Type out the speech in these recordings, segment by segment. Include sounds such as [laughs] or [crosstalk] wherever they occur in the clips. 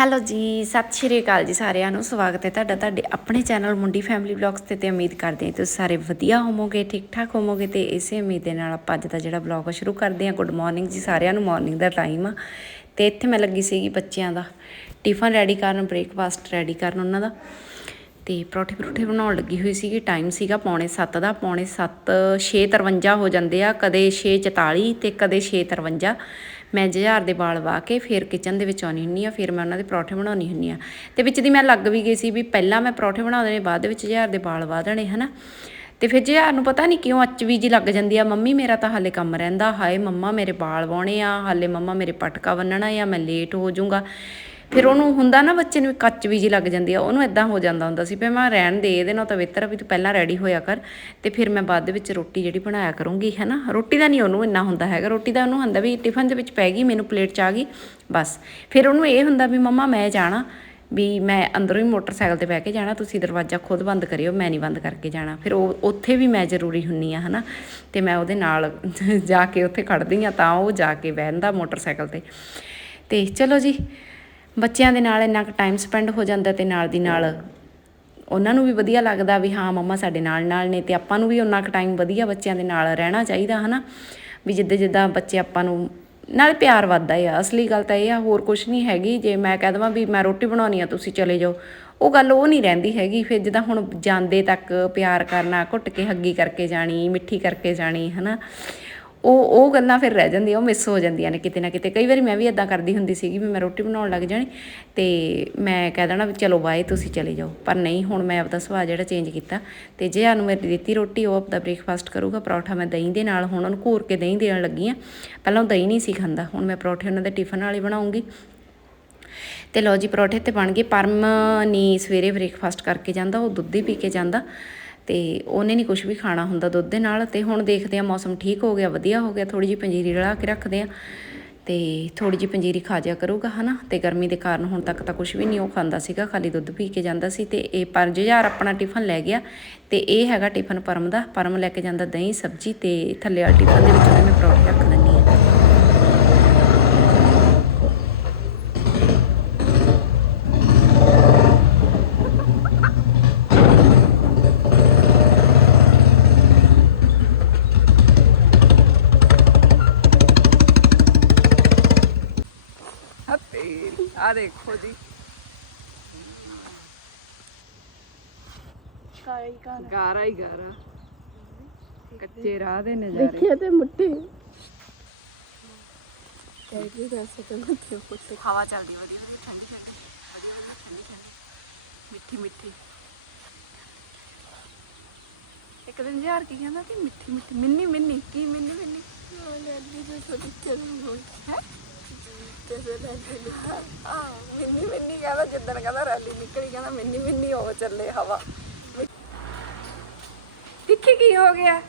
Hello ਜੀ, ਸਤਿ ਸ਼੍ਰੀ ਅਕਾਲ ਜੀ ਸਾਰਿਆਂ ਨੂੰ। ਸਵਾਗਤ ਹੈ ਤੁਹਾਡਾ ਤੁਹਾਡੇ ਆਪਣੇ ਚੈਨਲ ਮੁੰਡੀ ਫੈਮਿਲੀ ਵਲੌਗਸ ਤੇ ਤੇ ਉਮੀਦ ਕਰਦੇ ਹਾਂ ਤੁਸੀਂ ਸਾਰੇ ਵਧੀਆ ਹੋਵੋਗੇ ਠੀਕ ਠਾਕ ਹੋਵੋਗੇ ਤੇ ਇਸੇ ਉਮੀਦ ਦੇ ਨਾਲ ਆਪਾਂ ਅੱਜ ਦਾ ਜਿਹੜਾ ਵਲੌਗ ਆ ਸ਼ੁਰੂ ਕਰਦੇ ਹਾਂ। ਗੁੱਡ ਮਾਰਨਿੰਗ ਜੀ ਸਾਰਿਆਂ ਨੂੰ ਮਾਰਨਿੰਗ ਦਾ ਟਾਈਮ ਆ। ਤੇ ਇੱਥੇ ਮੈਂ ਲੱਗੀ ਸੀਗੀ ਬੱਚਿਆਂ ਦਾ। ਟਿਫਨ ਰੈਡੀ ਕਰਨ ਬ੍ਰੇਕਫਾਸਟ ਰੈਡੀ ਕਰਨ ਉਹਨਾਂ ਦਾ। ਤੇ ਪਰੌਠੇ ਪਰੌਠੇ ਬਣਾਉਣ ਲੱਗੀ ਹੋਈ ਸੀਗੀ ਟਾਈਮ ਸੀਗਾ ਪੌਣੇ 7 ਦਾ। ਪੌਣੇ 7 6:53 ਹੋ ਜਾਂਦੇ ਆ, ਕਦੇ 6:44 ਤੇ ਕਦੇ 6:53 ਮੈਂ ਜੁਝਾਰ ਦੇ ਵਾਲ ਵਾ ਕੇ ਫਿਰ ਕਿਚਨ ਦੇ ਵਿੱਚ ਆਉਣੀ ਹੁੰਨੀ ਆ, ਫਿਰ ਮੈਂ ਉਹਨਾਂ ਦੇ ਪਰੌਠੇ ਬਣਾਉਣੀ ਹੁੰਨੀ ਆ। ਤੇ ਵਿੱਚ ਦੀ ਮੈਂ ਲੱਗ ਵੀ ਗਈ ਸੀ ਵੀ ਪਹਿਲਾਂ ਮੈਂ ਪਰੌਠੇ ਬਣਾ ਦੇਣੇ, ਬਾਅਦ ਵਿੱਚ ਜੁਝਾਰ ਦੇ ਵਾਲ ਵਾ ਦੇਣੇ, ਹਨਾ। ਤੇ ਫਿਰ ਜੁਝਾਰ ਨੂੰ ਪਤਾ ਨਹੀਂ ਕਿਉਂ ਅੱਚ ਵੀ ਜੀ ਲੱਗ ਜਾਂਦੀ ਆ, ਮੰਮੀ ਮੇਰਾ ਤਾਂ ਹਾਲੇ ਕੰਮ ਰਹਿੰਦਾ, ਹਾਏ ਮੰਮਾ ਮੇਰੇ ਵਾਲ ਵਾਉਣੇ ਆ, ਹਾਲੇ ਮੰਮਾ ਮੇਰੇ ਪਟਕਾ ਬੰਨਣਾ ਆ, ਮੈਂ ਲੇਟ ਹੋ ਜਾਊਂਗਾ। ਫਿਰ ਉਹਨੂੰ ਹੁੰਦਾ ਨਾ ਬੱਚੇ ਨੂੰ ਕੱਚ ਵੀ ਜੀ ਲੱਗ ਜਾਂਦੀ ਆ, ਉਹਨੂੰ ਇਦਾਂ ਹੋ ਜਾਂਦਾ ਹੁੰਦਾ ਸੀ, ਵੀ ਮੈਂ ਰਹਿਣ ਦੇ ਇਹਦੇ ਨਾਲ ਤਾਂ ਬਿਹਤਰ ਆ ਵੀ ਤੂੰ ਪਹਿਲਾਂ ਰੈਡੀ ਹੋਇਆ ਕਰ ਤੇ ਫਿਰ ਮੈਂ ਬਾਅਦ ਦੇ ਵਿੱਚ ਰੋਟੀ ਜਿਹੜੀ ਬਣਾਇਆ ਕਰੂੰਗੀ ਹੈ ਨਾ ਰੋਟੀ ਦਾ ਨਹੀਂ ਉਹਨੂੰ ਇੰਨਾ ਹੁੰਦਾ ਹੈਗਾ, ਰੋਟੀ ਦਾ ਉਹਨੂੰ ਹੁੰਦਾ ਵੀ ਟਿਫਨ ਦੇ ਵਿੱਚ ਪੈ ਗਈ, ਮੈਨੂੰ ਪਲੇਟ 'ਚ ਆ ਗਈ, ਬਸ। ਫਿਰ ਉਹਨੂੰ ਇਹ ਹੁੰਦਾ ਵੀ ਮੰਮਾ ਮੈਂ ਜਾਣਾ, ਵੀ ਮੈਂ ਅੰਦਰੋਂ ਹੀ ਮੋਟਰਸਾਈਕਲ ਤੇ ਬਹਿ ਕੇ ਜਾਣਾ, ਤੁਸੀਂ ਦਰਵਾਜ਼ਾ ਖੁਦ ਬੰਦ ਕਰਿਓ, ਮੈਂ ਨਹੀਂ ਬੰਦ ਕਰਕੇ ਜਾਣਾ। ਫਿਰ ਉਹ, ਉੱਥੇ ਵੀ ਮੈਂ ਜ਼ਰੂਰੀ ਹੁੰਨੀ ਆ, ਹਨਾ? ਤੇ ਮੈਂ ਉਹਦੇ ਨਾਲ [laughs] ਜਾ ਕੇ ਉੱਥੇ ਖੜਦੀ ਆ, ਤਾਂ ਉਹ ਜਾ ਕੇ ਬਹਿੰਦਾ ਮੋਟਰਸਾਈਕਲ ਤੇ। ਤੇ ਚਲੋ ਜੀ ਬੱਚਿਆਂ ਦੇ ਨਾਲ ਇੰਨਾ ਕੁ ਟਾਈਮ ਸਪੈਂਡ ਹੋ ਜਾਂਦਾ ਤੇ ਨਾਲ ਦੀ ਨਾਲ ਉਹਨਾਂ ਨੂੰ ਵੀ ਵਧੀਆ ਲੱਗਦਾ ਵੀ ਹਾਂ, ਮੰਮਾ ਸਾਡੇ ਨਾਲ ਨਾਲ ਨੇ ਤੇ ਆਪਾਂ ਨੂੰ ਵੀ ਉਹਨਾਂ ਕੁ ਟਾਈਮ ਵਧੀਆ ਬੱਚਿਆਂ ਦੇ ਨਾਲ ਰਹਿਣਾ ਚਾਹੀਦਾ, ਹਨਾ? ਵੀ ਜਿੱਦਾਂ ਜਿੱਦਾਂ ਬੱਚੇ ਆਪਾਂ ਨੂੰ ਨਾਲ ਪਿਆਰ ਵੱਧਦਾ ਆ। ਅਸਲੀ ਗੱਲ ਤਾਂ ਇਹ ਆ, ਹੋਰ ਕੁਝ ਨਹੀਂ ਹੈਗੀ। ਜੇ ਮੈਂ ਕਹਿ ਦਵਾਂ ਵੀ ਮੈਂ ਰੋਟੀ ਬਣਾਉਣੀ ਆ, ਤੁਸੀਂ ਚਲੇ ਜਾਓ। ਉਹ ਗੱਲ ਉਹ ਨਹੀਂ ਰਹਿੰਦੀ ਹੈਗੀ। ਫਿਰ ਜਿੱਦਾਂ ਹੁਣ ਜਾਂਦੇ ਤੱਕ ਪਿਆਰ ਕਰਨਾ, ਘੁੱਟ ਕੇ ਹੱਗੀ ਕਰਕੇ ਜਾਣੀ, ਮਿੱਠੀ ਕਰਕੇ ਜਾਣੀ, ਹਨਾ? ਉਹ ਉਹ ਗੱਲਾਂ ਫਿਰ ਰਹਿ ਜਾਂਦੀਆਂ, ਉਹ ਮਿਸ ਹੋ ਜਾਂਦੀਆਂ ਨੇ ਕਿਤੇ ਨਾ ਕਿਤੇ। ਕਈ ਵਾਰੀ ਮੈਂ ਵੀ ਇਦਾਂ ਕਰਦੀ ਹੁੰਦੀ ਸੀਗੀ ਵੀ ਮੈਂ ਰੋਟੀ ਬਣਾਉਣ ਲੱਗ ਜਾਣੀ ਤੇ ਮੈਂ ਕਹਿ ਦੇਣਾ ਵੀ ਚਲੋ ਬਾਏ ਤੁਸੀਂ ਚਲੇ ਜਾਓ। ਪਰ ਨਹੀਂ, ਹੁਣ ਮੈਂ ਆਪਦਾ ਸੁਭਾਅ ਜਿਹੜਾ ਚੇਂਜ ਕੀਤਾ ਤੇ ਜੇ ਸਾਨੂੰ ਮੇਰੀ ਦਿੱਤੀ ਰੋਟੀ, ਉਹ ਆਪਦਾ ਬ੍ਰੇਕਫਾਸਟ ਕਰੂਗਾ, ਪਰੌਠਾ ਮੈਂ ਦਹੀਂ ਦੇ ਨਾਲ, ਹੁਣ ਉਹਨੂੰ ਘੋਰ ਕੇ ਦਹੀਂ ਦੇਣ ਲੱਗੀ ਆ। ਪਹਿਲਾਂ ਉਹ ਦਹੀਂ ਨਹੀਂ ਸੀ ਖਾਂਦਾ, ਹੁਣ ਮੈਂ ਪਰੌਠੇ ਉਹਨਾਂ ਦੇ ਟਿਫਨ ਵਾਲੇ ਬਣਾਉਂਗੀ। ਤੇ ਲਓ ਜੀ, ਪਰੌਠੇ ਤੇ ਬਣ ਗਏ। ਪਰਮ ਨਹੀਂ ਸਵੇਰੇ ਬ੍ਰੇਕਫਾਸਟ ਕਰਕੇ ਜਾਂਦਾ, ਉਹ ਦੁੱਧ ਹੀ ਪੀ ਕੇ ਜਾਂਦਾ। ਤੇ ਉਹਨੇ ਨਹੀਂ ਕੁਝ ਵੀ ਖਾਣਾ ਹੁੰਦਾ ਦੁੱਧ ਦੇ ਨਾਲ ਤੇ ਹੁਣ ਦੇਖਦੇ ਆ ਮੌਸਮ ਠੀਕ ਹੋ ਗਿਆ, ਵਧੀਆ ਹੋ ਗਿਆ ਥੋੜੀ ਜਿਹੀ ਪੰਜੀਰੀ ਰਲਾ ਕੇ ਰੱਖਦੇ ਆ ਤੇ ਥੋੜੀ ਜਿਹੀ ਪੰਜੀਰੀ ਖਾ ਜਾ ਕਰੂਗਾ, ਹਨਾ? ਤੇ ਗਰਮੀ ਦੇ ਕਾਰਨ ਹੁਣ ਤੱਕ ਤਾਂ ਕੁਝ ਵੀ ਨਹੀਂ ਉਹ ਖਾਂਦਾ ਸੀਗਾ, ਖਾਲੀ ਦੁੱਧ ਪੀ ਕੇ ਜਾਂਦਾ ਸੀ ਤੇ ਇਹ 5000 ਆਪਣਾ ਟਿਫਨ ਲੈ ਗਿਆ ਤੇ ਇਹ ਹੈਗਾ ਟਿਫਨ ਪਰਮ ਦਾ, ਪਰਮ ਲੈ ਕੇ ਜਾਂਦਾ ਦਹੀਂ, ਸਬਜ਼ੀ ਤੇ ਥੱਲੇ ਵਾਲੇ ਟਿਫਨ ਦੇ ਵਿੱਚ ਉਹਨੇ ਮੈਂ ਪਰੌਂਠੇ ਰੱਖ ਦਿੰਨੀ ਆ ਤੇਰੀ ਆ ਦੇਖੋ ਜੀ ਗਾਰਾ ਹੀ ਗਾਰਾ। ਕੱਚੇ ਰਾਹ ਦੇ ਨਜ਼ਾਰੇ। ਦੇਖਿਆ ਤੇ ਮੁੱਠੀ। ਕਹਿੰਦੀ ਦੱਸ ਤੇ ਮੁੱਠੀ ਪੁੱਤ ਹਵਾ ਚੱਲਦੀ ਵਧੀਆ ਵਧੀਆ ਠੰਡੀ ਠੰਡੀ। ਵਧੀਆ ਵਧੀਆ ਠੰਡੀ ਠੰਡੀ। ਮਿੱਠੀ ਮਿੱਠੀ। ਇੱਕ ਦਿਨ ਯਾਰ ਕੀ ਕਹਿੰਦਾ ਕਿ ਮਿੱਠੀ ਮਿੱਠੀ ਮਿੰਨੀ ਮਿੰਨੀ। ਕੀ ਮਿੰਨੀ ਮਿੰਨੀ? ਲੈਂਦੀ ਤੇ ਥੋੜੀ ਚੱਲੂ ਹੋਈ ਹੈ? ਤੇ ਲੈਂਦੀ ਆ ਮਿੰਨੀ ਮਿੰਨੀ। ਕਹਿੰਦਾ ਜਿੱਦਣ ਕਹਿੰਦਾ ਰੈਲੀ ਨਿਕਲੀ ਕਹਿੰਦਾ ਮਿੰਨੀ ਮਿੰਨੀ ਹੋ ਚੱਲੇ ਹਵਾ। ਟਿੱਕੀ ਕੀ ਹੋ ਗਿਆ?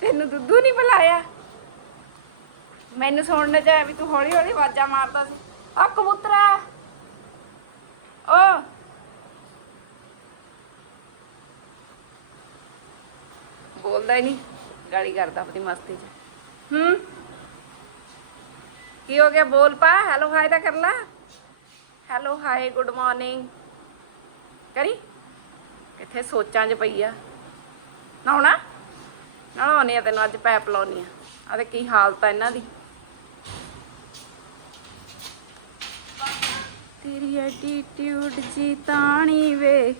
ਤੈਨੂੰ ਦੁੱਧੂ ਨਹੀਂ ਬੁਲਾਇਆ ਮੈਨੂੰ ਸੁਣਨ ਚ ਆਇਆ ਵੀ ਤੂੰ ਹੌਲੀ ਹੌਲੀ ਆਵਾਜ਼ਾਂ ਮਾਰਦਾ ਸੀ। ਆ ਕਬੂਤਰਾ ਓ। ਬੋਲਦਾ ਹੀ ਨਹੀਂ। ਗਾਲੀ ਕਰਦਾ ਆਪਣੀ ਮਸਤੀ ਚ। ਹੂੰ? ਕੀ ਹੋ ਗਿਆ? ਬੋਲ ਪਾ। ਹੈਲੋ ਹਾਈ ਦਾ ਕਰ ਲਾ। ਹੈਲੋ ਹਾਈ ਗੁੱਡ ਮਾਰਨਿੰਗ ਕਰੀ? ਇੱਥੇ ਸੋਚਾਂ 'ਚ ਪਈ ਆ? ਨਹਾਉਣਾ? ਨਹਾਉਣੀ ਆ ਤੈਨੂੰ ਅੱਜ ਪੈਪ ਲਾਉਣੀ ਆ। ਆ ਤੇ ਕੀ ਹਾਲਤ ਆ ਇਹਨਾਂ ਦੀ। ਤੇਰੀ ਐਟੀਟਿਊਡ ਜੀ ਤਾਣੀ ਵੇ।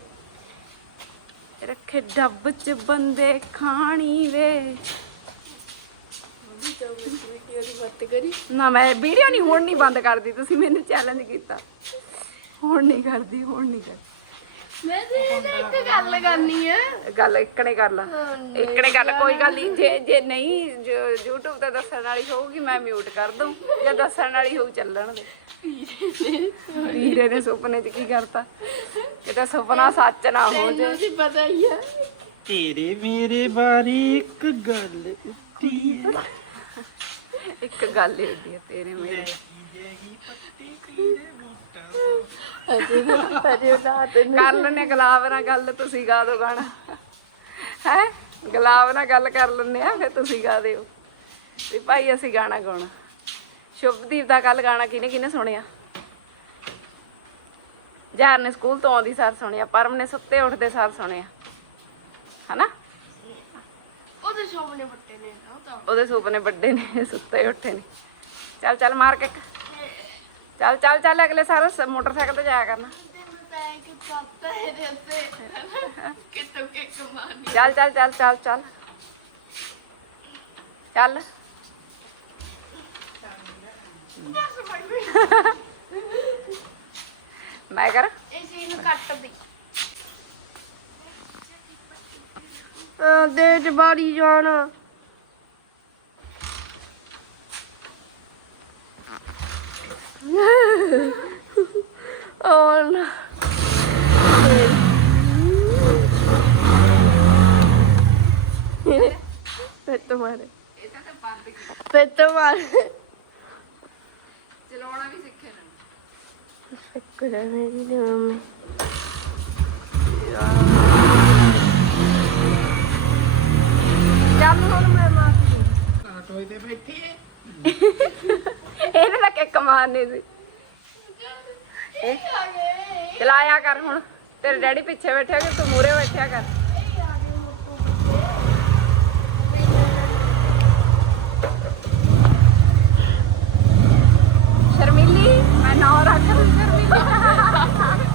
ਰੱਖੇ ਡੱਬ 'ਚ ਬੰਦੇ ਖਾਣੀ ਵੇ। ਨਾ ਮੈਂ ਵੀਡੀਓ ਨਹੀਂ ਹੁਣ ਨਹੀਂ ਬੰਦ ਕਰਦੀ ਤੁਸੀਂ ਮੈਨੂੰ ਚੈਲੰਜ ਕੀਤਾ। ਹੁਣ ਨਹੀਂ ਕਰਦੀ ਹੁਣ ਨਹੀਂ ਕਰਦੀ। ਮੈਂ ਤੇ ਇੱਕ ਗੱਲ ਕਰਨੀ ਹੈ ਗੱਲ ਇਕਣੇ ਕਰ ਲਾ। ਇਕਣੇ ਕਰ ਲਾ ਕੋਈ ਗੱਲ ਨਹੀਂ ਜੇ ਜੇ ਨਹੀਂ ਜੋ YouTube ਤੇ ਦੱਸਣ ਵਾਲੀ ਹੋਊਗੀ ਮੈਂ ਮਿਊਟ ਕਰ ਦੂੰ ਜੇ ਦੱਸਣ ਵਾਲੀ ਹੋਊ ਚੱਲਣ ਦੇ। ਵੀਰੇ ਨੇ ਸੁਪਨੇ 'ਚ ਕੀ ਕਰਤਾ? ਕਿਤੇ ਸੁਪਨਾ ਸੱਚ ਨਾ ਹੋ ਜੇ ਤੈਨੂੰ ਸੀ ਪਤਾ ਹੀ ਹੈ ਤੇਰੇ ਮੇਰੇ ਬਾਰੇ ਇੱਕ ਗੱਲ ਉੱਠੀ ਹੈ। ਇੱਕ ਗੱਲ ਏਡੀ ਆ ਤੇਰੇ ਮੇਰੇ। ਅਜੇ ਅਜੇ ਕਰ ਗੁਲਾਬ ਨਾਲ ਗੱਲ ਤੁਸੀਂ ਗਾ ਦੋ ਗਾਣਾ। ਹੈ? ਗੁਲਾਬ ਨਾਲ ਗੱਲ ਕਰ ਲੈਣੇ ਆ ਫਿਰ ਤੁਸੀਂ ਗਾ ਦਿਓ। ਵੀ ਭਾਈ ਅਸੀਂ ਗਾਣਾ ਗਾਉਣਾ। ਸ਼ੁਭਦੀਪ ਦਾ ਕੱਲ ਗਾਣਾ ਕਿਹਨੇ ਕਿਹਨੇ ਸੁਣਿਆ? ਜਹਰ ਨੇ ਸਕੂਲ ਤੋਂ ਆਉਂਦੀ ਸਾਰ ਸੁਣਿਆ ਪਰਮ ਨੇ ਸੁੱਤੇ ਉੱਠਦੇ ਸਾਰ ਸੁਣਿਆ। ਹਨਾ? ਉਹਦੇ ਸਾਹਮਣੇ ਬੱਟੇ ਨੇ ਨਾ ਤਾਂ। ਉਹਦੇ ਸੁਪਨੇ ਵੱਡੇ ਨੇ ਸੁੱਤੇ ਉੱਠੇ ਨੇ। ਚੱਲ ਚੱਲ ਮਾਰ ਕੇ ਚੱਲ ਚੱਲ ਚੱਲ, ਅਗਲੇ ਸਾਲ ਸ- ਮੋਟਰਸਾਈਕਲ ਤੇ ਜਾਇਆ ਕਰਨਾ। ਚੱਲ ਚੱਲ ਚੱਲ ਚੱਲ ਚੱਲ। ਚੱਲ। ਮੈਂ ਕਰ? ਦੇ ਚ ਜਾਣਾ। ਇਹ ਤਾਂ ਬੰਦ ਕੀਤਾ ਪੇਟ ਮਾਰੇ ਚਲਾਉਣਾ ਵੀ ਸਿੱਖੇ ਨਾ। ਕੁੜਾ ਮੇਰੀ ਨੇ ਮੰਮੀ। ਚੱਲ ਹੁਣ ਮੈਂ ਮਾਰ ਆਟੋ ਤੇ ਬੈਠੇ [laughs] [laughs] ਇਹਨੇ ਤਾਂ ਕਿੱਕ ਮਾਰਨੀ ਸੀ। ਚਲਾਇਆ ਕਰ ਹੁਣ। ਤੇਰੇ ਡੈਡੀ ਪਿੱਛੇ ਬੈਠਿਆ ਕਿ ਤੂੰ ਮੂਰੇ ਬੈਠਿਆ ਕਰ ਸ਼ਰਮੀਲੀ ਮੈਂ ਨਾ ਰੱਖ ਲਈ ਸ਼ਰਮੀਲੀ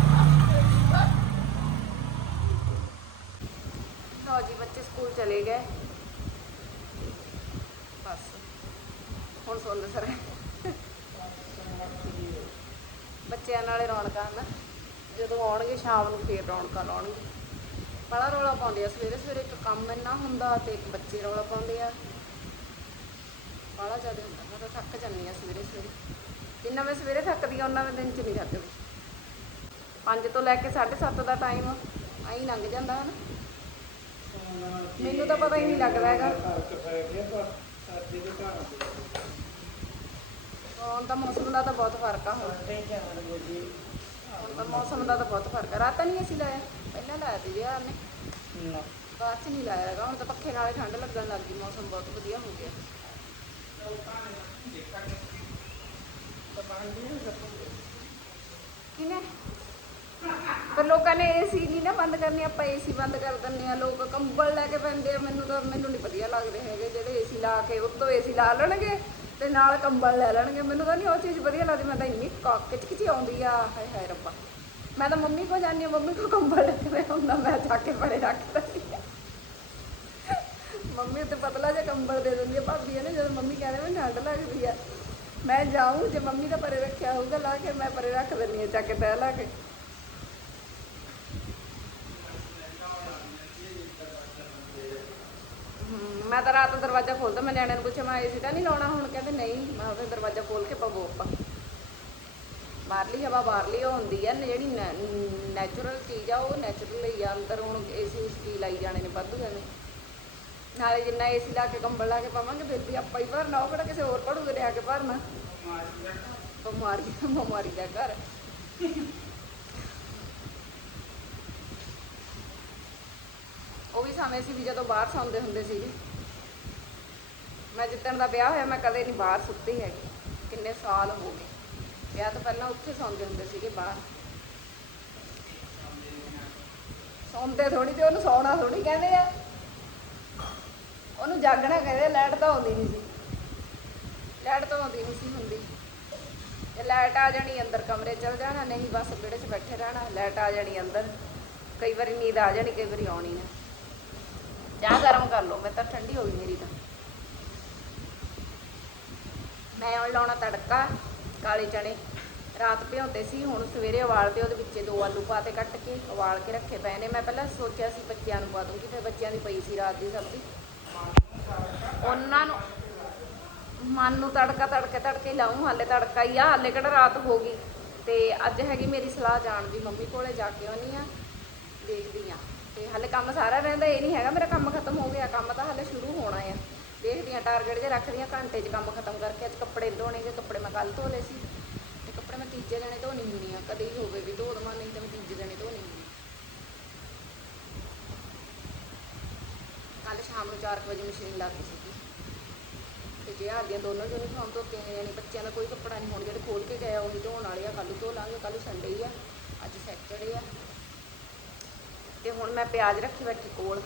ਲਓ ਜੀ ਬੱਚੇ ਸਕੂਲ ਚਲੇ ਗਏ ਬਸ ਹੁਣ ਸੁਣ ਸਰ ਬੱਚਿਆਂ ਨਾਲੇ ਰੌਣਕਾਂ ਹਨ ਜਦੋਂ ਆਉਣਗੇ ਸ਼ਾਮ ਨੂੰ ਫੇਰ ਰੌਣਕਾਂ ਲਾਉਣਗੇ ਬੜਾ ਰੌਲਾ ਪਾਉਂਦੇ ਆ, ਸਵੇਰੇ ਸਵੇਰੇ ਇੱਕ ਕੰਮ ਇੰਨਾ ਹੁੰਦਾ ਤੇ ਇੱਕ ਬੱਚੇ ਰੌਲਾ ਪਾਉਂਦੇ ਆ। ਬੜਾ ਜ਼ਿਆਦਾ ਹੁੰਦਾ, ਮੈਂ ਤਾਂ ਥੱਕ ਜਾਂਦੀ ਆ ਸਵੇਰੇ ਸਵੇਰੇ। ਜਿੰਨਾ ਮੈਂ ਸਵੇਰੇ ਥੱਕਦੀ ਆ, ਉਹਨਾਂ ਮੈਂ ਦਿਨ ਚ ਨਹੀਂ ਥੱਕਦੀ। 5 ਤੋਂ ਲੈ ਕੇ 7:30 ਦਾ ਟਾਈਮ ਆਈ ਲੰਘ ਜਾਂਦਾ ਹੈ ਮੈਨੂੰ ਤਾਂ ਪਤਾ ਹੀ ਨਹੀਂ ਲੱਗਦਾ ਹੈਗਾ। ਹੁਣ ਤਾਂ ਮੌਸਮ ਦਾ ਤਾਂ ਬਹੁਤ ਫ਼ਰਕ ਆ ਹੁਣ। ਹੁਣ ਤਾਂ ਮੌਸਮ ਦਾ ਤਾਂ ਬਹੁਤ ਫ਼ਰਕ ਆ ਰਾਤ ਨਹੀਂ ਅਸੀਂ ਲਾਇਆ ਪਹਿਲਾਂ ਲਾਇਆ ਤੇ ਯਾਰ ਨੇ ਨਾ ਬਾਅਦ ਚ ਨਹੀਂ ਲਾਇਆ ਹੈਗਾ ਹੁਣ ਤਾਂ ਪੱਖੇ ਨਾਲੇ ਠੰਡ ਲੱਗਣ ਲੱਗ ਗਈ ਮੌਸਮ ਬਹੁਤ ਵਧੀਆ ਹੋ ਗਿਆ ਕਿਨੇ ਪਰ ਲੋਕਾਂ ਨੇ ਏਸੀ ਨਹੀਂ ਨਾ ਬੰਦ ਕਰਨੀ ਆਪਾਂ ਏਸੀ ਬੰਦ ਕਰ ਦਿੰਦੇ ਆ ਲੋਕ ਕੰਬਲ ਲੈ ਕੇ ਪੈਂਦੇ ਆ ਮੈਨੂੰ ਤਾਂ ਮੈਨੂੰ ਨਹੀਂ ਵਧੀਆ ਲੱਗਦੇ ਹੈਗੇ ਜਿਹੜੇ ਏਸੀ ਲਾ ਕੇ ਉੱਤੋਂ ਏਸੀ ਲਾ ਲੈਣਗੇ ਤੇ ਨਾਲ ਕੰਬਲ ਲੈ ਲੈਣਗੇ। ਮੈਨੂੰ ਤਾਂ ਨਹੀਂ ਉਹ ਚੀਜ਼ ਵਧੀਆ ਲੱਗਦੀ, ਮੈਂ ਤਾਂ ਇੰਨੀ ਕਿਚ ਕਿਚੀ ਆਉਂਦੀ ਆ। ਹਾਏ ਹਾਏ ਰੱਬਾ। ਮੈਂ ਤਾਂ ਮੰਮੀ ਕੋ ਜਾਂਦੀ ਆ ਮੰਮੀ ਕੋ ਕੰਬਲ ਲੈ ਹੁੰਦਾ ਮੈਂ ਜਾ ਕੇ ਪਰੇ ਰੱਖ ਦਿੰਦੀ ਆ ਮੰਮੀ ਉੱਤੇ ਪਤਲਾ ਜਿਹਾ ਕੰਬਲ ਦੇ ਦਿੰਦੀ ਆ। ਭਾਬੀ ਨੇ ਜਦੋਂ ਮੰਮੀ ਕਹਿੰਦੇ ਮੈਨੂੰ ਠੰਡ ਲੱਗਦੀ ਆ। ਮੈਂ ਜਾਊਂ, ਜੇ ਮੰਮੀ ਦਾ ਪਰੇ ਰੱਖਿਆ ਹੋਊਗਾ, ਲਾ ਕੇ ਮੈਂ ਪਰੇ ਰੱਖ ਦਿੰਦੀ ਆ ਚੱਕ ਕੇ ਤੈ ਲਾ ਕੇ। ਮੈਂ ਤਾਂ ਰਾਤ ਨੂੰ ਦਰਵਾਜ਼ਾ ਖੋਲਦਾ ਮੈਂ ਨਿਆਣਿਆਂ ਨੂੰ ਪੁੱਛਿਆ, ਮੈਂ ਏਸੀ ਤਾਂ ਨਹੀਂ ਲਾਉਣਾ ਹੁਣ? ਕਹਿੰਦੇ ਨਹੀਂ, ਮੈਂ ਉਹਦਾ ਦਰਵਾਜ਼ਾ ਖੋਲ ਕੇ ਪਵੋ ਆਪਾਂ। ਬਾਹਰਲੀ ਹਵਾ ਬਾਹਰਲੀ ਹੁੰਦੀ ਆ ਜਿਹੜੀ ਨੈਚੁਰਲ ਚੀਜ਼ ਆ, ਉਹ ਨੈਚੁਰਲ ਹੀ ਆ, ਅੰਦਰ ਹੁਣ ਏਸੀ ਉਸੀ ਲਾਈ ਜਾਣੇ ਨੇ ਵਾਧੂ ਐਵੇਂ ਨਾਲੇ ਜਿੰਨਾ ਏਸੀ ਲਾ ਕੇ ਕੰਬਲ ਲਾ ਕੇ ਪਾਵਾਂਗੇ, ਫਿਰ ਵੀ ਆਪਾਂ ਹੀ ਭਰਨਾ, ਉਹ ਕਿਹੜਾ ਕਿਸੇ ਹੋਰ ਭੜੂਗੇ ਲਿਆ ਕੇ ਭਰਨਾ। ਬਿਮਾਰੀ ਬਿਮਾਰੀ ਦਾ ਘਰ। ਉਹ ਵੀ ਸਮੇਂ ਸੀ ਵੀ ਜਦੋਂ ਬਾਹਰ ਸੌਂਦੇ ਹੁੰਦੇ ਸੀਗੇ। ਮੈਂ ਜਿੱਦਣ ਦਾ ਵਿਆਹ ਹੋਇਆ, ਮੈਂ ਕਦੇ ਨਹੀਂ ਬਾਹਰ ਸੁੱਤੀ ਹੈਗੀ। ਕਿੰਨੇ ਸਾਲ ਹੋ ਗਏ। ਵਿਆਹ ਤੋਂ ਪਹਿਲਾਂ ਉੱਥੇ ਸੌਂਦੇ ਹੁੰਦੇ ਸੀਗੇ ਬਾਹਰ। ਸੌਂਦੇ ਥੋੜੀ ਤੇ ਉਹਨੂੰ ਸੌਣਾ ਥੋੜੀ ਕਹਿੰਦੇ ਆ। ਉਹਨੂੰ ਜਾਗਣਾ ਕਹਿੰਦੇ ਲਾਈਟ ਤਾਂ ਆਉਂਦੀ ਨਹੀਂ ਸੀ। ਲਾਈਟ ਤਾਂ ਆਉਂਦੀ ਨਹੀਂ ਸੀ ਹੁੰਦੀ। ਜੇ ਲਾਈਟ ਆ ਜਾਣੀ, ਅੰਦਰ ਕਮਰੇ ਚਲ ਜਾਣਾ, ਨਹੀਂ ਬਸ ਵਿਹੜੇ 'ਚ ਬੈਠੇ ਰਹਿਣਾ, ਲਾਈਟ ਆ ਜਾਣੀ ਅੰਦਰ। ਕਈ ਵਾਰੀ ਨੀਂਦ ਆ ਜਾਣੀ, ਕਈ ਵਾਰੀ ਆਉਣੀ ਨਾ ਚਾਹ ਗਰਮ ਕਰ ਲਓ, ਮੈਂ ਤਾਂ ਠੰਡੀ ਹੋ ਗਈ ਮੇਰੀ ਤਾਂ। ਮੈਂ ਉਹ ਲਾਉਣਾ ਤੜਕਾ, ਕਾਲੇ ਚਣੇ ਰਾਤ ਭਿਉਂਤੇ ਸੀ, ਹੁਣ ਸਵੇਰੇ ਉਬਾਲਤੇ ਉਹਦੇ ਵਿੱਚ ਦੋ ਆਲੂ ਪਾ ਤੇ ਕੱਟ ਕੇ ਉਬਾਲ ਕੇ ਰੱਖੇ ਪਏ ਨੇ। ਮੈਂ ਪਹਿਲਾਂ ਸੋਚਿਆ ਸੀ ਬੱਚਿਆਂ ਨੂੰ ਪਾ ਦੂੰਗੀ, ਫਿਰ ਬੱਚਿਆਂ ਦੀ ਪਈ ਸੀ ਰਾਤ ਦੀ ਸਬਜ਼ੀ। ਉਹਨਾਂ ਨੂੰ ਮਨ ਨੂੰ ਤੜਕਾ, ਤੜਕੇ ਤੜਕੇ ਲਾਉਂ ਹਾਲੇ ਤੜਕਾ ਹੀ ਆ, ਹਾਲੇ ਕਿਹੜਾ ਰਾਤ ਹੋ ਗਈ। ਤੇ ਅੱਜ ਹੈਗੀ ਮੇਰੀ ਸਲਾਹ ਜਾਣ ਦੀ, ਮੰਮੀ ਕੋਲੇ ਜਾ ਕੇ ਆਉਣੀ ਆ ਦੇਖਦੀ ਆ ਤੇ ਹਾਲੇ ਕੰਮ ਸਾਰਾ ਰਹਿੰਦਾ, ਇਹ ਨਹੀਂ ਹੈਗਾ, ਮੇਰਾ ਕੰਮ ਖਤਮ ਹੋ ਗਿਆ, ਕੰਮ ਤਾਂ ਹਾਲੇ ਸ਼ੁਰੂ ਹੋਣਾ ਆ। ਦੇਖਦੀ ਆ ਟਾਰਗੇਟ ਜੇ ਰੱਖਦੀ ਆ ਘੰਟੇ 'ਚ ਕੰਮ ਖਤਮ ਕਰਕੇ ਅੱਜ ਕੱਪੜੇ ਧੋਣੇ ਜੇ, ਕੱਪੜੇ ਮੈਂ ਕੱਲ ਧੋ ਲਏ ਸੀ। ਤੇ ਕੱਪੜੇ ਮੈਂ ਤੀਜੇ ਦਿਨੇ ਧੋਣੀ ਹੁੰਦੀ ਆ, ਕਦੇ ਹੀ ਹੋਵੇ ਵੀ ਧੋ ਦਵਾਂ ਨਹੀਂ ਤਾਂ ਮੈਂ ਤੀਜੇ ਦਿਨੇ ਧੋਣੀ ਹੁੰਦੀ ਕੱਲ ਸ਼ਾਮ ਨੂੰ 4 ਵਜੇ ਮਸ਼ੀਨ ਲਾ ਕੇ ਸੀਗੀ। ਤੇ ਜੇ ਆਦੀਆਂ ਦੋਨੋਂ ਯੂਨੀਫਾਰਮ ਧੋਤੀਆਂ ਗਈਆਂ ਨੇ ਬੱਚਿਆਂ ਦਾ ਕੋਈ ਕੱਪੜਾ ਨਹੀਂ ਹੁਣ ਜਿਹੜੇ ਖੋਲ ਕੇ ਗਏ ਉਹੀ ਧੋਣ ਵਾਲੇ ਆ ਕੱਲ ਧੋ ਲਾਂਗੇ ਕੱਲ ਸੰਡੇ ਆ, ਅੱਜ ਸੈਟਰਡੇ ਆ। ਤੇ ਹੁਣ ਮੈਂ ਪਿਆਜ਼ ਰੱਖੀ ਬੈਠੀ ਕੋਲ।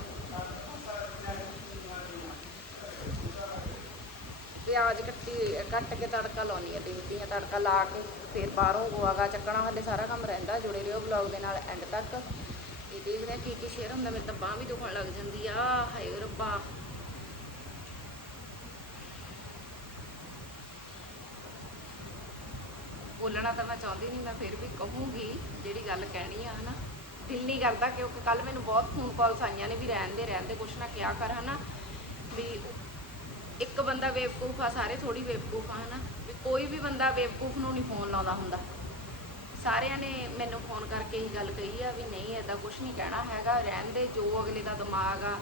ਪਿਆਜ਼ ਕੱਟੀ, ਕੱਟ ਕੇ ਤੜਕਾ ਲਾਉਣੀ ਆ ਦੇਖਦੀ ਆ ਤੜਕਾ ਲਾ ਕੇ ਫਿਰ ਬਾਹਰੋਂ ਗੋਆਗਾ ਚੱਕਣਾ ਹਲੇ ਸਾਰਾ ਕੰਮ ਰਹਿੰਦਾ ਜੁੜੇ ਰਹੋ ਵਲੌਗ ਦੇ ਨਾਲ ਐਂਡ ਤੱਕ। ਤੇ ਦੇਖਦੇ ਆ ਕੀ ਕੀ ਸ਼ੇਅਰ ਹੁੰਦਾ, ਮੇਰੇ ਤਾਂ ਬਾਂਹ ਵੀ ਦੁਖਣ ਲੱਗ ਜਾਂਦੀ ਆ। ਹਾਏ ਰੱਬਾ। ਬੋਲਣਾ ਤਾਂ ਮੈਂ ਚਾਹੁੰਦੀ ਨਹੀਂ ਮੈਂ ਫਿਰ ਵੀ ਕਹੂੰਗੀ ਜਿਹੜੀ ਗੱਲ ਕਹਿਣੀ ਆ, ਹਨਾ। ਦਿਲ ਨਹੀਂ ਕਰਦਾ ਕਿਉਂਕਿ ਕੱਲ ਮੈਨੂੰ ਬਹੁਤ ਫੋਨ ਕਾਲਸ ਆਈਆਂ ਨੇ ਵੀ ਰਹਿਣ ਦੇ ਰਹਿਣ ਦੇ, ਕੁਛ ਨਾ ਕਿਹਾ ਕਰ, ਹਨਾ। ਵੀ ਇੱਕ ਬੰਦਾ ਬੇਵਕੂਫ ਆ, ਸਾਰੇ ਥੋੜੀ ਬੇਵਕੂਫ ਆ, ਹਨਾ? ਵੀ ਕੋਈ ਵੀ ਬੰਦਾ ਬੇਵਕੂਫ ਨੂੰ ਨਹੀਂ ਫੋਨ ਲਾਉਂਦਾ ਹੁੰਦਾ। ਸਾਰਿਆਂ ਨੇ ਮੈਨੂੰ ਫੋਨ ਕਰਕੇ ਹੀ ਗੱਲ ਕਹੀ ਆ ਵੀ ਨਹੀਂ ਐਦਾਂ ਕੁਝ ਨਹੀਂ ਕਹਿਣਾ ਹੈਗਾ, ਰਹਿਣ ਦੇ, ਜੋ ਅਗਲੇ ਦਾ ਦਿਮਾਗ ਆ।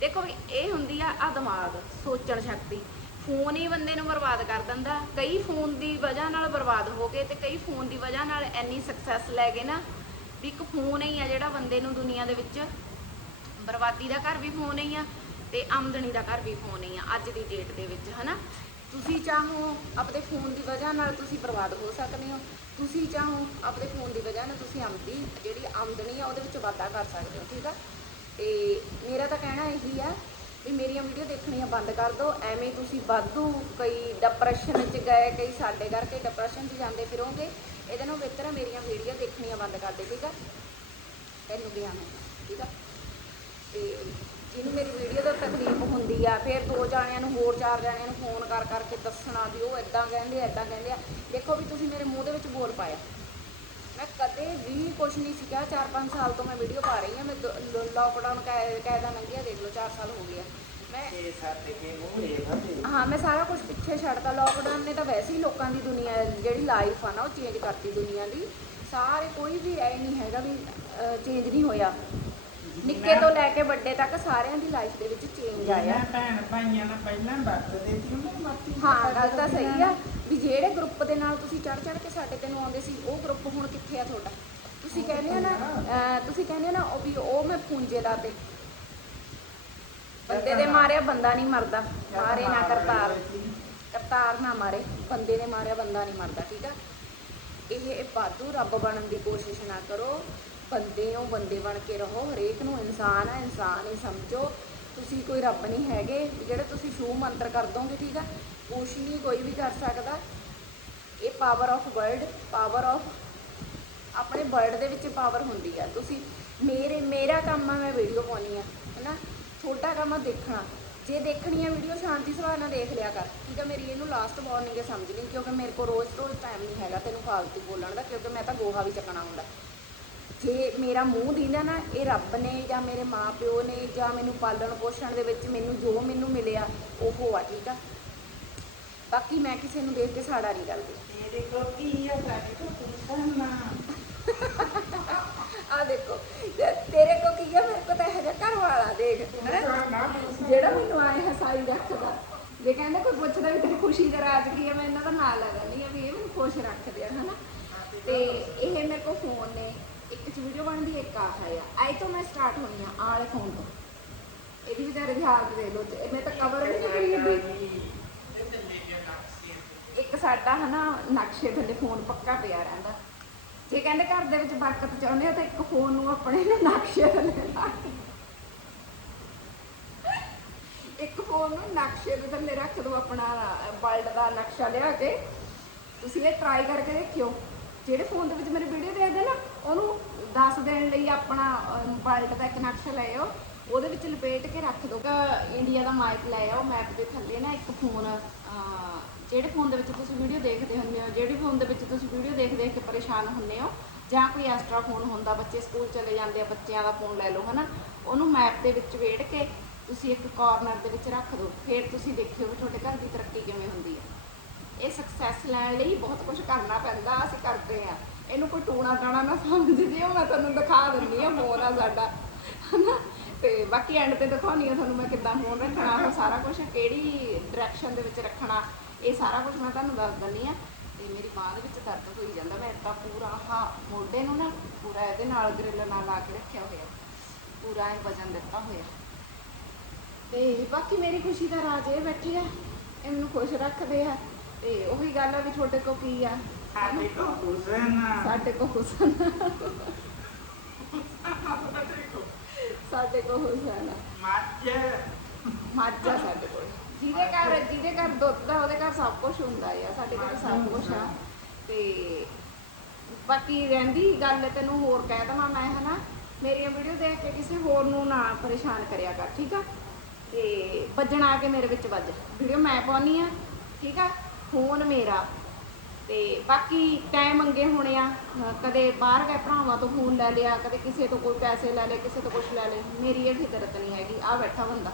ਦੇਖੋ ਵੀ ਇਹ ਹੁੰਦੀ ਆ ਆ ਦਿਮਾਗ, ਸੋਚਣ ਸ਼ਕਤੀ। ਫੋਨ ਹੀ ਬੰਦੇ ਨੂੰ ਬਰਬਾਦ ਕਰ ਦਿੰਦਾ। ਕਈ ਫੋਨ ਦੀ ਵਜ੍ਹਾ ਨਾਲ ਬਰਬਾਦ ਹੋ ਗਏ ਤੇ ਕਈ ਫੋਨ ਦੀ ਵਜ੍ਹਾ ਨਾਲ ਇੰਨੀ ਸਕਸੈਸ ਲੈ ਗਏ ਨਾ ਵੀ ਇੱਕ ਫੋਨ ਹੀ ਆ ਜਿਹੜਾ ਬੰਦੇ ਨੂੰ ਦੁਨੀਆ ਦੇ ਵਿੱਚ ਬਰਬਾਦੀ ਦਾ ਘਰ ਵੀ ਫੋਨ ਹੀ ਆ। ਤੇ ਆਮਦਨੀ ਦਾ ਘਰ ਵੀ ਫੋਨ ਹੀ ਆ, ਅੱਜ ਦੀ ਡੇਟ ਦੇ ਵਿੱਚ, ਹਨਾ? ਤੁਸੀਂ ਚਾਹੋ ਆਪਣੇ ਫੋਨ ਦੀ ਵਜ੍ਹਾ ਨਾਲ ਤੁਸੀਂ ਬਰਬਾਦ ਹੋ ਸਕਦੇ ਹੋ। ਤੁਸੀਂ ਚਾਹੋ ਆਪਣੇ ਫੋਨ ਦੀ ਵਜ੍ਹਾ ਨਾਲ ਤੁਸੀਂ ਆਮਦੀ ਜਿਹੜੀ ਆਮਦਨੀ ਆ, ਉਹਦੇ ਵਿੱਚ ਵਾਧਾ ਕਰ ਸਕਦੇ ਹੋ, ਠੀਕ ਆ? ਤੇ ਮੇਰਾ ਤਾਂ ਕਹਿਣਾ ਇਹੀ ਆ ਵੀ ਮੇਰੀਆਂ ਵੀਡੀਓ ਦੇਖਣੀਆਂ ਬੰਦ ਕਰ ਦਿਓ, ਐਵੇਂ ਤੁਸੀਂ ਵਾਧੂ ਕਈ ਡਿਪਰੈਸ਼ਨ 'ਚ ਗਏ, ਕਈ ਸਾਡੇ ਕਰਕੇ ਡਿਪਰੈਸ਼ਨ 'ਚ ਜਾਂਦੇ ਫਿਰੋਗੇ, ਇਹਦੇ ਨਾਲ ਬਿਹਤਰ ਮੇਰੀਆਂ ਵੀਡੀਓ ਦੇਖਣੀਆਂ ਬੰਦ ਕਰ ਦੇ ਠੀਕ ਆ? ਤੈਨੂੰ ਗਿਆਨ ਹੋਊਗਾ ਠੀਕ ਆ? ਤੇ ਜਿਹਨੂੰ ਮੇਰੀ ਵੀਡੀਓ ਤੋਂ ਤਕਲੀਫ ਹੁੰਦੀ ਆ ਫਿਰ ਦੋ ਜਾਣਿਆਂ ਨੂੰ ਹੋਰ ਚਾਰ ਜਾਣਿਆਂ ਨੂੰ ਫੋਨ ਕਰ ਕਰਕੇ ਦੱਸਣਾ ਵੀ ਉਹ ਇਦਾਂ ਕਹਿੰਦੇ ਆ ਇਦਾਂ ਕਹਿੰਦੇ ਆ। ਦੇਖੋ ਵੀ ਤੁਸੀਂ ਮੇਰੇ ਮੂੰਹ ਦੇ ਵਿੱਚ ਬੋਲ ਪਾਇਆ। ਮੈਂ ਕਦੇ ਵੀ ਕੁਝ ਨਹੀਂ ਸੀਗਾ 4-5 ਸਾਲ ਤੋਂ ਮੈਂ ਵੀਡੀਓ ਪਾ ਰਹੀ ਹਾਂ ਮੈਂ ਲੋਕਡਾਊਨ ਕਾਇਦਾ ਲੰਘਿਆ ਦੇਖ ਲਓ 4 ਸਾਲ ਹੋ ਗਿਆ ਮੈਂ ਹਾਂ ਮੈਂ ਸਾਰਾ ਕੁਝ ਪਿੱਛੇ ਛੱਡਤਾ। ਲੋਕਡਾਊਨ ਨੇ ਤਾਂ ਵੈਸੇ ਹੀ ਲੋਕਾਂ ਦੀ ਦੁਨੀਆ ਜਿਹੜੀ ਲਾਈਫ ਆ ਨਾ ਉਹ ਚੇਂਜ ਕਰਤੀ ਦੁਨੀਆ ਦੀ। ਸਾਰੇ ਕੋਈ ਵੀ ਐ ਨਹੀਂ ਹੈਗਾ ਵੀ ਚੇਂਜ ਨਹੀਂ ਹੋਇਆ। ਨਿੱਕੇ ਤੋਂ ਲੈ ਕੇ ਵੱਡੇ ਤੱਕ ਸਾਰਿਆਂ ਦੀ ਲਾਈਫ ਦੇ ਵਿੱਚ ਚੇਂਜ ਆਇਆ। ਮੈਂ ਭੈਣ ਭਾਈਆਂ ਨਾਲ ਪਹਿਲਾਂ ਵਰਤਦੇ ਸੀ ਉਹਨਾਂ ਹਾਂ ਗੱਲ ਤਾਂ ਸਹੀ ਆ। ਵੀ ਜਿਹੜੇ ਗਰੁੱਪ ਦੇ ਨਾਲ ਤੁਸੀਂ ਚੜ ਚੜ ਕੇ ਸਾਡੇ ਤੇ ਨੂੰ ਆਉਂਦੇ ਸੀ ਉਹ ਗਰੁੱਪ ਹੁਣ ਕਿੱਥੇ ਆ ਤੁਹਾਡਾ? ਤੁਸੀਂ ਕਹਿੰਦੇ ਹੋ ਨਾ ਤੁਸੀਂ ਕਹਿੰਦੇ ਹੋ ਨਾ ਉਹ ਵੀ ਉਹ ਮੈਂ ਪੂੰਜੇ ਦਾ। ਤੇ ਬੰਦੇ ਦੇ ਮਾਰਿਆ ਬੰਦਾ ਨਹੀਂ ਮਰਦਾ। ਮਾਰੇ ਨਾ ਕਰਤਾਰ। ਕਰਤਾਰ ਨਾ ਮਾਰੇ। ਬੰਦੇ ਨੇ ਮਾਰਿਆ ਬੰਦਾ ਨਹੀਂ ਮਰਦਾ ਠੀਕ ਆ? ਇਹ ਬਾਦੂ ਰੱਬ ਬਣਨ ਦੀ ਕੋਸ਼ਿਸ਼ ਨਾ ਕਰੋ। ਬੰਦੇ ਹੋ, ਬੰਦੇ ਬਣ ਕੇ ਰਹੋ, ਹਰੇਕ ਨੂੰ ਇਨਸਾਨ ਆ, ਇਨਸਾਨ ਹੀ ਸਮਝੋ। ਤੁਸੀਂ ਕੋਈ ਰੱਬ ਨਹੀਂ ਹੈਗੇ, ਜਿਹੜੇ ਤੁਸੀਂ ਸ਼ੂ ਮੰਤਰ ਕਰ ਦੋਗੇ, ਠੀਕ ਆ? ਕੁਛ ਨਹੀਂ, ਕੋਈ ਵੀ ਕਰ ਸਕਦਾ। ਇਹ power of word power of ਆਪਣੇ ਵਰਡ ਦੇ ਵਿੱਚ ਪਾਵਰ ਹੁੰਦੀ ਆ। ਤੁਸੀਂ ਮੇਰੇ, ਮੇਰਾ ਕੰਮ ਆ, ਮੈਂ ਵੀਡੀਓ ਪਾਉਣੀ ਆ, ਹੈਨਾ? ਛੋਟਾ ਕੰਮ ਆ, ਦੇਖਣਾ। ਜੇ ਦੇਖਣੀ ਆ ਵੀਡੀਓ ਸ਼ਾਂਤੀ ਸੁਭਾਅ ਨਾਲ ਦੇਖ ਲਿਆ ਕਰ। ਠੀਕ ਆ, ਮੇਰੀ ਇਹਨੂੰ ਲਾਸਟ ਵਾਰਨਿੰਗ ਹੈ ਸਮਝ ਲਈ, ਕਿਉਂਕਿ ਮੇਰੇ ਕੋਲ ਰੋਜ਼ ਰੋਜ਼ ਟਾਈਮ ਨਹੀਂ ਹੈਗਾ ਤੈਨੂੰ ਫਾਲਤੂ ਬੋਲਣ ਦਾ, ਕਿਉਂਕਿ ਮੈਂ ਤਾਂ ਗੋਹਾ ਵੀ ਚੱਕਣਾ ਹੁੰਦਾ। ਜੇ ਮੇਰਾ ਮੂੰਹ ਦੀਦਾ ਨਾ ਇਹ ਰੱਬ ਨੇ ਜਾਂ ਮੇਰੇ ਮਾਪਿਓ ਨੇ ਜਾਂ ਮੈਨੂੰ ਪਾਲਣ ਪੋਸ਼ਣ ਦੇ ਵਿੱਚ ਮੈਨੂੰ ਜੋ ਮੈਨੂੰ ਮਿਲਿਆ ਉਹ ਆ ਠੀਕ ਆ? ਬਾਕੀ ਮੈਂ ਕਿਸੇ ਨੂੰ ਦੇਖ ਕੇ ਸਾੜਾ ਨਹੀਂ ਕਰਦੀ। ਤੇਰੇ ਕੋ ਕੀ ਆ ਸਾਡੇ ਕੋ ਕੀ ਕਰਨਾ ਆ ਦੇਖੋ ਤੇਰੇ ਕੋ ਕੀ ਆ ਮੇਰੇ ਕੋ ਤਾਂ ਹੈਗਾ ਘਰ ਵਾਲਾ ਦੇਖ? ਜਿਹੜਾ ਮੈਨੂੰ ਆਏ ਹਸਾਈ ਰੱਖਦਾ ਜੇ ਕਹਿੰਦੇ ਕੋਈ ਪੁੱਛਦਾ ਵੀ ਤੇਰੀ ਖੁਸ਼ੀ ਦਾ ਰਾਜ ਕੀ ਹੈ ਮੈਂ ਇਹਨਾਂ ਦਾ ਨਾਂ ਲੈ ਦਿੰਦੀ ਆ ਵੀ ਇਹ ਮੈਨੂੰ ਖੁਸ਼ ਰੱਖਦੇ ਆ ਹਨਾ? ਤੇ ਇਹ ਮੇਰੇ ਕੋ ਫੋਨ ਨੇ। ਇੱਕ ਚ ਵੀਡੀਓ ਬਣਦੀ ਇੱਕ ਆਹ ਆ। ਆਈ ਤੋਂ ਮੈਂ ਸਟਾਰਟ ਹੋਣੀ ਆ ਆਹ ਵਾਲੇ ਫੋਨ ਤੋਂ। ਇਹਦੀ ਵਿਚਾਰੇ ਦੀ ਹਾਲਤ ਦੇ ਲੋ ਇਹਨੇ ਤਾਂ ਕਵਰ ਵੀ ਨਹੀਂ ਕਰੀ ਹੁੰਦੀ ਇੱਕ ਸਾਡਾ ਹਨਾ ਨਕਸ਼ੇ ਥੱਲੇ ਫੋਨ ਪੱਕਾ ਪਿਆ ਰਹਿੰਦਾ। ਜੇ ਕਹਿੰਦੇ ਘਰ ਦੇ ਵਿੱਚ ਬਰਕਤ ਚਾਹੁੰਦੇ ਹੋ ਤਾਂ ਇੱਕ ਫੋਨ ਨੂੰ ਆਪਣੇ ਨੇ ਨਕਸ਼ੇ ਥੱਲੇ ਲਾ ਇੱਕ ਫੋਨ ਨੂੰ ਨਕਸ਼ੇ ਦੇ ਥੱਲੇ ਰੱਖ ਦਿਓ ਆਪਣਾ ਵਰਲਡ ਦਾ ਨਕਸ਼ਾ ਲਿਆ ਕੇ। ਤੁਸੀਂ ਇਹ ਟਰਾਈ ਕਰਕੇ ਦੇਖਿਓ। ਜਿਹੜੇ ਫੋਨ ਦੇ ਵਿੱਚ ਮੇਰੀ ਵੀਡੀਓ ਦੇਖਦੇ ਨਾ ਉਹਨੂੰ ਦੱਸ ਦਿਨ ਲਈ ਆਪਣਾ ਬਲਟ ਦਾ ਇੱਕ ਨਕਸ਼ਾ ਲੈ ਆਓ। ਉਹਦੇ ਵਿੱਚ ਲਪੇਟ ਕੇ ਰੱਖ ਦਿਓ ਇੰਡੀਆ ਦਾ ਮੈਪ ਲੈ ਆਓ ਮੈਪ ਦੇ ਥੱਲੇ ਨਾ ਇੱਕ ਫੋਨ ਜਿਹੜੇ ਫੋਨ ਦੇ ਵਿੱਚ ਤੁਸੀਂ ਵੀਡੀਓ ਦੇਖਦੇ ਹੁੰਦੇ ਹੋ, ਜਿਹੜੇ ਫੋਨ ਦੇ ਵਿੱਚ ਤੁਸੀਂ ਵੀਡੀਓ ਦੇਖ ਦੇਖ ਕੇ ਪਰੇਸ਼ਾਨ ਹੁੰਦੇ ਹੋ, ਜਾਂ ਕੋਈ ਐਕਸਟਰਾ ਫੋਨ ਹੁੰਦਾ, ਬੱਚੇ ਸਕੂਲ ਚਲੇ ਜਾਂਦੇ ਆ, ਬੱਚਿਆਂ ਦਾ ਫੋਨ ਲੈ ਲਓ, ਹਨਾ? ਉਹਨੂੰ ਮੈਪ ਦੇ ਵਿੱਚ ਵੇੜ ਕੇ ਤੁਸੀਂ ਇੱਕ ਕਾਰਨਰ ਦੇ ਵਿੱਚ ਰੱਖ ਦਿਓ ਫਿਰ ਤੁਸੀਂ ਦੇਖਿਓ ਵੀ ਤੁਹਾਡੇ ਘਰ ਦੀ ਤਰੱਕੀ ਕਿਵੇਂ ਹੁੰਦੀ ਹੈ। ਇਹ ਸਕਸੈਸ ਲੈਣ ਲਈ ਬਹੁਤ ਕੁਝ ਕਰਨਾ ਪੈਂਦਾ, ਅਸੀਂ ਕਰਦੇ ਆ ਇਹਨੂੰ ਕੋਈ ਟੂਣਾ ਟਾਣਾ ਨਾ ਸਮਝ ਜਿਓ ਮੈਂ ਤੁਹਾਨੂੰ ਦਿਖਾ ਦਿੰਦੀ ਆ ਫੋਨ ਆ ਸਾਡਾ, ਹਨਾ? ਤੇ ਬਾਕੀ ਐਂਡ ਤੇ ਦਿਖਾਉਣੀ ਆ ਤੁਹਾਨੂੰ ਮੈਂ ਕਿੱਦਾਂ ਫੋਨ ਰੱਖਣਾ ਉਹ ਸਾਰਾ ਕੁਝ ਕਿਹੜੀ ਡਾਇਰੈਕਸ਼ਨ ਦੇ ਵਿੱਚ ਰੱਖਣਾ, ਇਹ ਸਾਰਾ ਕੁਝ ਮੈਂ ਤੁਹਾਨੂੰ ਦੱਸ ਦਿੰਨੀ ਆ ਤੇ ਮੇਰੀ ਬਾਹ ਦੇ ਵਿੱਚ ਦਰਦ ਹੋਈ ਜਾਂਦਾ, ਮੈਂ ਤਾਂ ਪੂਰਾ, ਹਾਂ, ਮੋਢੇ ਨੂੰ ਨਾ ਪੂਰਾ ਇਹਦੇ ਨਾਲ ਗ੍ਰਿਲ ਨਾਲ ਲਾ ਕੇ ਰੱਖਿਆ ਹੋਇਆ। ਪੂਰਾ ਇਹ ਵਜਨ ਦਿੱਤਾ ਹੋਇਆ। ਤੇ ਬਾਕੀ ਮੇਰੀ ਖੁਸ਼ੀ ਦਾ ਰਾਜ ਇਹ ਬੈਠੇ ਆ ਇਹ ਮੈਨੂੰ ਖੁਸ਼ ਰੱਖਦੇ ਆ। ਤੇ ਉਹੀ ਗੱਲ ਆ ਵੀ ਤੁਹਾਡੇ ਕੋ ਕੀ ਆ ਸਾਡੇ ਕੋ ਹੁਸਨ ਸਾਡੇ ਕੋ ਹੁਸਨ ਸਾਡੇ ਕੋ ਹੁਸਨ ਮੱਝ ਮੱਝ ਸਾਡੇ ਕੋਲ। ਜਿਹਦੇ ਘਰ ਜਿਹਦੇ ਘਰ ਦੁੱਧ ਦਾ ਉਹਦੇ ਘਰ ਸਭ ਕੁਝ ਹੁੰਦਾ ਆ। ਸਾਡੇ ਘਰ ਸਭ ਕੁਝ ਆ। ਤੇ ਬਾਕੀ ਰਹਿੰਦੀ ਗੱਲ, ਤੈਨੂੰ ਹੋਰ ਕਹਿ ਦਵਾਂ ਮੈਂ, ਹਨਾ? ਮੇਰੀਆਂ ਵੀਡੀਓ ਦੇਖ ਕੇ ਕਿਸੇ ਹੋਰ ਨੂੰ ਨਾ ਪਰੇਸ਼ਾਨ ਕਰਿਆ ਕਰ, ਠੀਕ ਆ? ਤੇ ਵੱਜਣ ਆ ਕੇ ਮੇਰੇ ਵਿੱਚ ਵੱਜ। ਵੀਡੀਓ ਮੈਂ ਪਾਉਣੀ ਆ, ਠੀਕ ਆ? ਫੋਨ ਮੇਰਾ। ਤੇ ਬਾਕੀ ਟਾਈਮ ਅੰਗੇ ਹੋਣੇ ਆ ਕਦੇ ਬਾਹਰ ਗਏ, ਭਰਾਵਾਂ ਤੋਂ ਫੋਨ ਲੈ ਲਿਆ, ਕਦੇ ਕਿਸੇ ਤੋਂ ਕੋਈ ਪੈਸੇ ਲੈ ਲਏ, ਕਿਸੇ ਤੋਂ ਕੁਝ ਲੈ ਲਏ, ਮੇਰੀ ਇਹ ਫਿਤਰਤ ਨਹੀਂ ਹੈਗੀ ਆ ਬੈਠਾ ਬੰਦਾ।